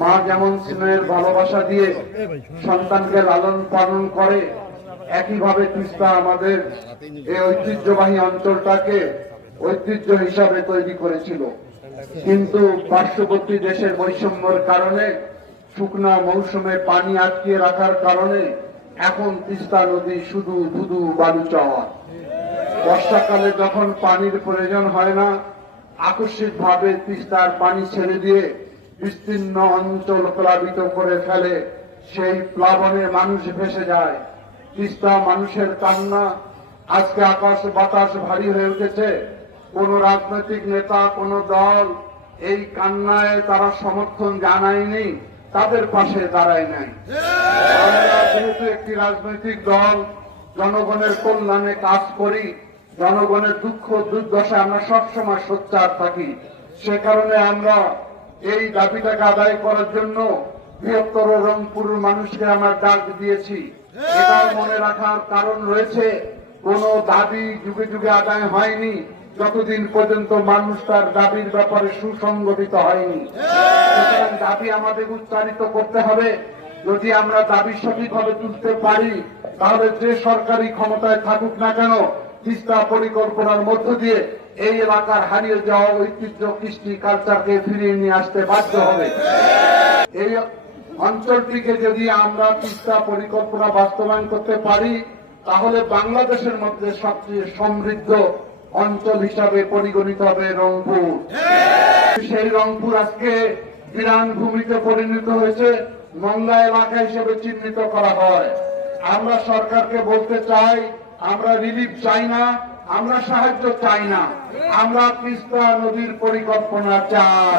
মা যেমন স্নেহের ভালোবাসা দিয়ে সন্তানকে লালন পালন করে, একইভাবে তিস্তা আমাদের এই ঐতিহ্যবাহী অঞ্চলটাকে ঐতিহ্য হিসাবে তৈরি করেছিল। কিন্তু পার্শ্ববর্তী দেশের বৈষম্যের কারণে, শুকনা মৌসুমে পানি আটকিয়ে রাখার কারণে এখন তিস্তা নদী শুধু ধুধু বালু চর। বর্ষাকালে যখন পানির প্রয়োজন হয় না, আকস্মিকভাবে তিস্তার পানি ছেড়ে দিয়ে বিস্তীর্ণ অঞ্চল প্লাবিত করে ফেলে। সেই প্লাবনে মানুষ ভেসে যায়। তিস্তা মানুষের কান্না। আজকে আকাশ বাতাস ভারী হয়ে উঠেছে। কোন রাজনৈতিক নেতা, কোন দল এই কান্নায় তারা সমর্থন জানায়নি, তাদের পাশে দাঁড়ায় নাই। আমরা যেহেতু একটি রাজনৈতিক দল, জনগণের কল্যাণে কাজ করি, জনগণের দুঃখ দুর্দশায় আমরা সবসময় সোচ্চার থাকি। সে কারণে আমরা এই দাবিটাকে আদায় করার জন্য বৃহত্তর রংপুরের মানুষকে আমরা ডাক দিয়েছি। এটাও মনে রাখার কারণ রয়েছে, কোন দাবি যুগে যুগে আদায় হয়নি যতদিন পর্যন্ত মানুষ তার দাবির ব্যাপারে সুসংগঠিত হয়নি। সুতরাং দাবি আমাদের উচ্চারিত করতে হবে। যদি আমরা দাবি সঠিকভাবে তুলতে পারি, তাহলে যে সরকারি ক্ষমতায় থাকুক না কেন, তিস্তা পরিকল্পনার মধ্য দিয়ে এই এলাকার হারিয়ে যাওয়া ঐতিহ্য, কৃষ্টি, কালচারকে ফিরিয়ে নিয়ে আসতে বাধ্য হবে। এই অঞ্চলটিকে যদি আমরা তিস্তা পরিকল্পনা বাস্তবায়ন করতে পারি, তাহলে বাংলাদেশের মধ্যে সবচেয়ে সমৃদ্ধ অঞ্চল হিসাবে পরিগণিত হবে রংপুর। সেই রংপুর আজকে বিরান ভূমিতে পরিণত হয়েছে, মংলা এলাকা হিসেবে চিহ্নিত করা হয়। আমরা সরকারকে বলতে চাই, আমরা রিলিফ চাই না, আমরা সাহায্য চাই না, আমরা তিস্তা নদীর পরিকল্পনা চাই।